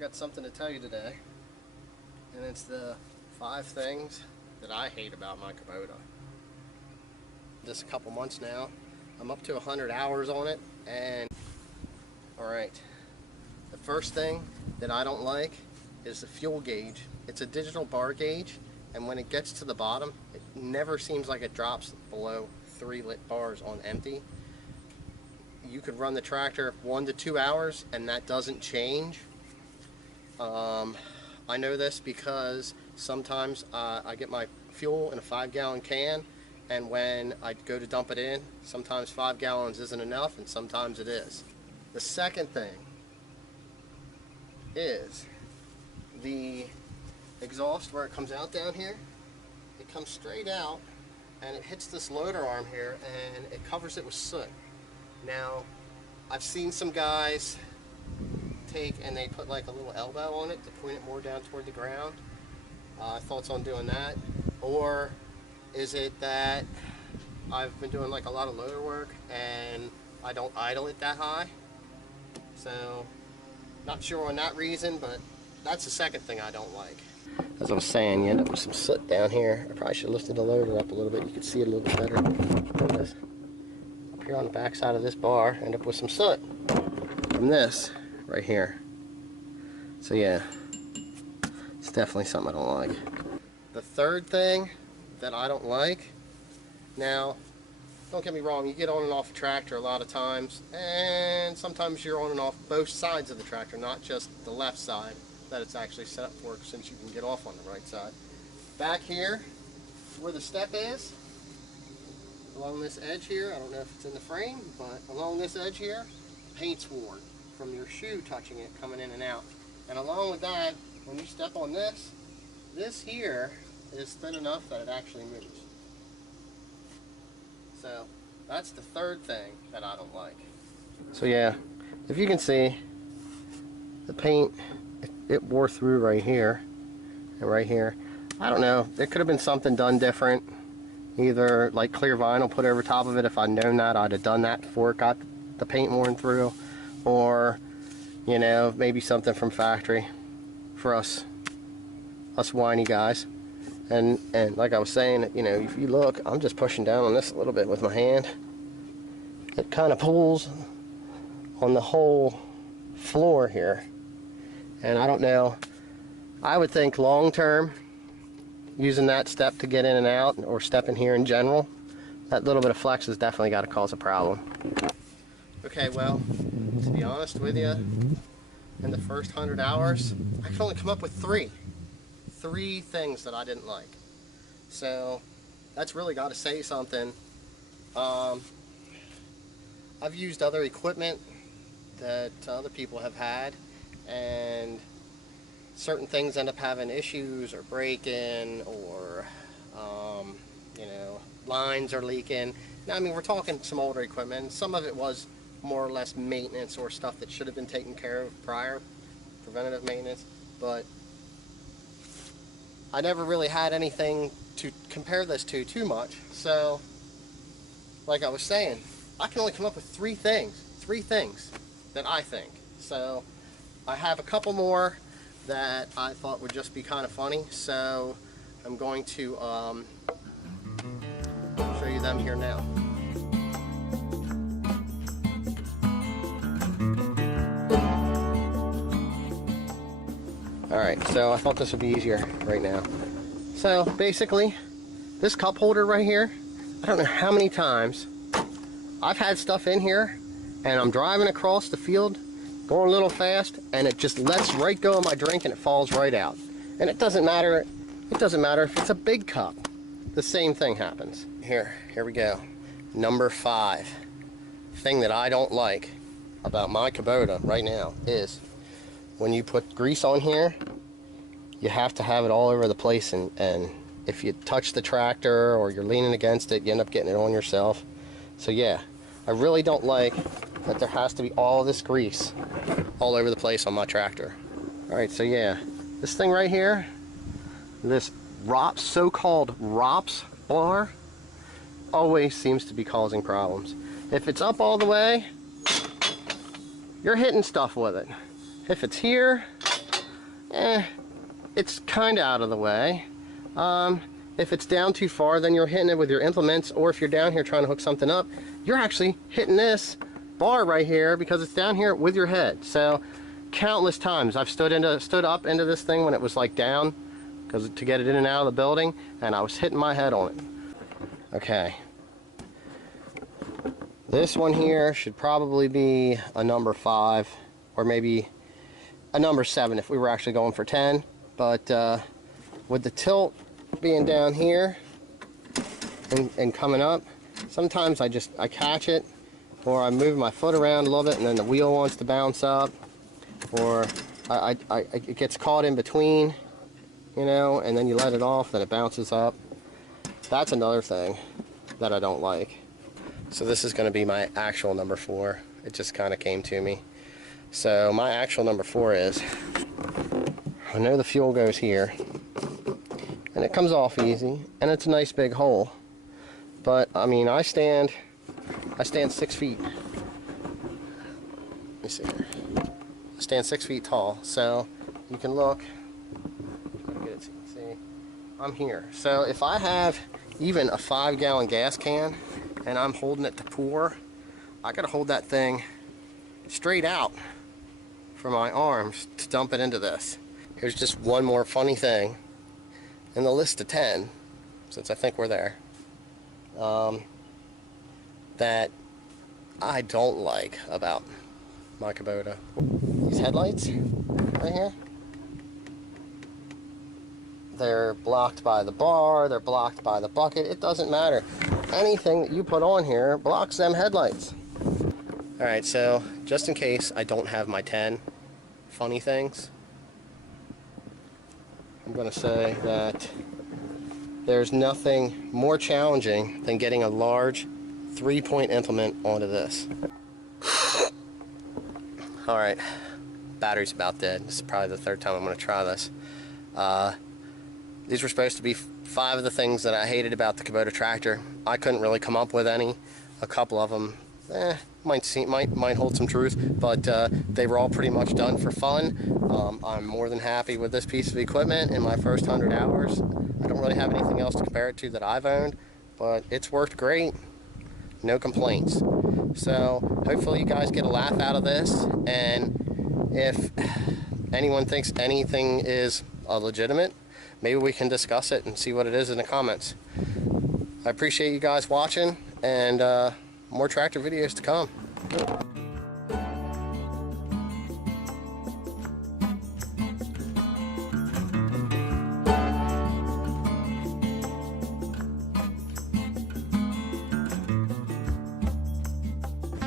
got something to tell you today, and it's the 5 things that I hate about my Kubota. Just a couple months now. I'm up to 100 hours on it, and alright, the first thing that I don't like is the fuel gauge. It's a digital bar gauge, and when it gets to the bottom, it never seems like it drops below 3 lit bars on empty. You could run the tractor 1 to 2 hours and that doesn't change. I know this because sometimes I get my fuel in a 5-gallon can, and when I go to dump it in, sometimes 5 gallons isn't enough and sometimes it is. The second thing is the exhaust where it comes out down here. It comes straight out and it hits this loader arm here and it covers it with soot. Now, I've seen some guys take and they put like a little elbow on it to point it more down toward the ground. Thoughts on doing that? Or is it that I've been doing like a lot of loader work and I don't idle it that high? So, not sure on that reason, but that's the second thing I don't like. As I was saying, you end up with some soot down here. I probably should have lifted the loader up a little bit. You could see it a little bit better. There it is. Up here on the back side of this bar, end up with some soot from this right here. So yeah, it's definitely something I don't like. The third thing that I don't like, now don't get me wrong, you get on and off a tractor a lot of times, and sometimes you're on and off both sides of the tractor, not just the left side that it's actually set up for, since you can get off on the right side. Back here where the step is, along this edge here, I don't know if it's in the frame, but along this edge here, paint's worn from your shoe touching it coming in and out. And along with that, when you step on this, this here is thin enough that it actually moves. So that's the third thing that I don't like. So yeah, if you can see, the paint, it wore through right here and right here. I don't know, there could have been something done different. Either like clear vinyl put over top of it. If I'd known that, I'd have done that before it got the paint worn through. Or, you know, maybe something from factory for us whiny guys. And like I was saying, you know, if you look, I'm just pushing down on this a little bit with my hand. It kind of pulls on the whole floor here. And I don't know, I would think long term, using that step to get in and out, or stepping here in general, that little bit of flex has definitely got to cause a problem. Okay, well, to be honest with you, in the first 100 hours, I could only come up with three things that I didn't like. So that's really got to say something. I've used other equipment that other people have had, and certain things end up having issues or breaking, or you know, lines are leaking. Now, I mean, we're talking some older equipment. Some of it was more or less maintenance or stuff that should have been taken care of prior, preventative maintenance, but I never really had anything to compare this to too much. So like I was saying, I can only come up with three things that I think. So I have a couple more that I thought would just be kind of funny, so I'm going to show you them here now. Alright, so I thought this would be easier right now. So basically, this cup holder right here, I don't know how many times I've had stuff in here and I'm driving across the field, going a little fast, and it just lets right go of my drink and it falls right out. And it doesn't matter if it's a big cup. The same thing happens. Here we go. Number 5 thing that I don't like about my Kubota right now is when you put grease on here, you have to have it all over the place, and if you touch the tractor or you're leaning against it, you end up getting it on yourself. So yeah, I really don't like that there has to be all this grease all over the place on my tractor. Alright, so yeah, this thing right here, this ROPS, so-called ROPS bar, always seems to be causing problems. If it's up all the way, you're hitting stuff with it. If it's here, it's kind of out of the way. If it's down too far, then you're hitting it with your implements, or if you're down here trying to hook something up, you're actually hitting this bar right here because it's down here with your head. So countless times I've stood up into this thing when it was like down, because to get it in and out of the building, and I was hitting my head on it. Okay, this one here should probably be a number 5, or maybe a number 7 if we were actually going for 10. But with the tilt being down here and coming up, sometimes I catch it, or I move my foot around a little bit and then the wheel wants to bounce up, or it gets caught in between, you know, and then you let it off, then it bounces up. That's another thing that I don't like. So this is going to be my actual number 4. It just kind of came to me. So my actual number 4 is, I know the fuel goes here, and it comes off easy, and it's a nice big hole. But I mean, I stand 6 feet. Let me see here. I stand 6 feet tall, so you can look. Try to get it so you can see. I'm here. So if I have even a 5-gallon gas can and I'm holding it to pour, I gotta hold that thing straight out for my arms to dump it into this. Here's just one more funny thing in the list of 10, since I think we're there, that I don't like about my Kubota. These headlights right here, they're blocked by the bar, they're blocked by the bucket. It doesn't matter. Anything that you put on here blocks them headlights. Alright, so just in case I don't have my 10 funny things, I'm going to say that there's nothing more challenging than getting a large 3-point implement onto this. Alright, battery's about dead. This is probably the 3rd time I'm going to try this. These were supposed to be 5 of the things that I hated about the Kubota tractor. I couldn't really come up with any. A couple of them might hold some truth, but they were all pretty much done for fun. I'm more than happy with this piece of equipment in my first 100 hours. I don't really have anything else to compare it to that I've owned, but it's worked great. No complaints. So hopefully you guys get a laugh out of this, and if anyone thinks anything is legitimate, maybe we can discuss it and see what it is in the comments. I appreciate you guys watching, and more tractor videos to come.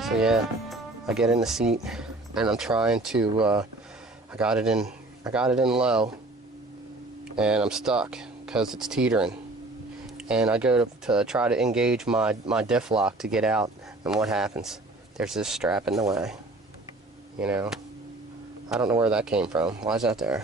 So yeah, I get in the seat and I'm trying to, I got it in low, and I'm stuck because it's teetering. And I go to try to engage my diff lock to get out, and what happens? There's this strap in the way. You know, I don't know where that came from. Why is that there?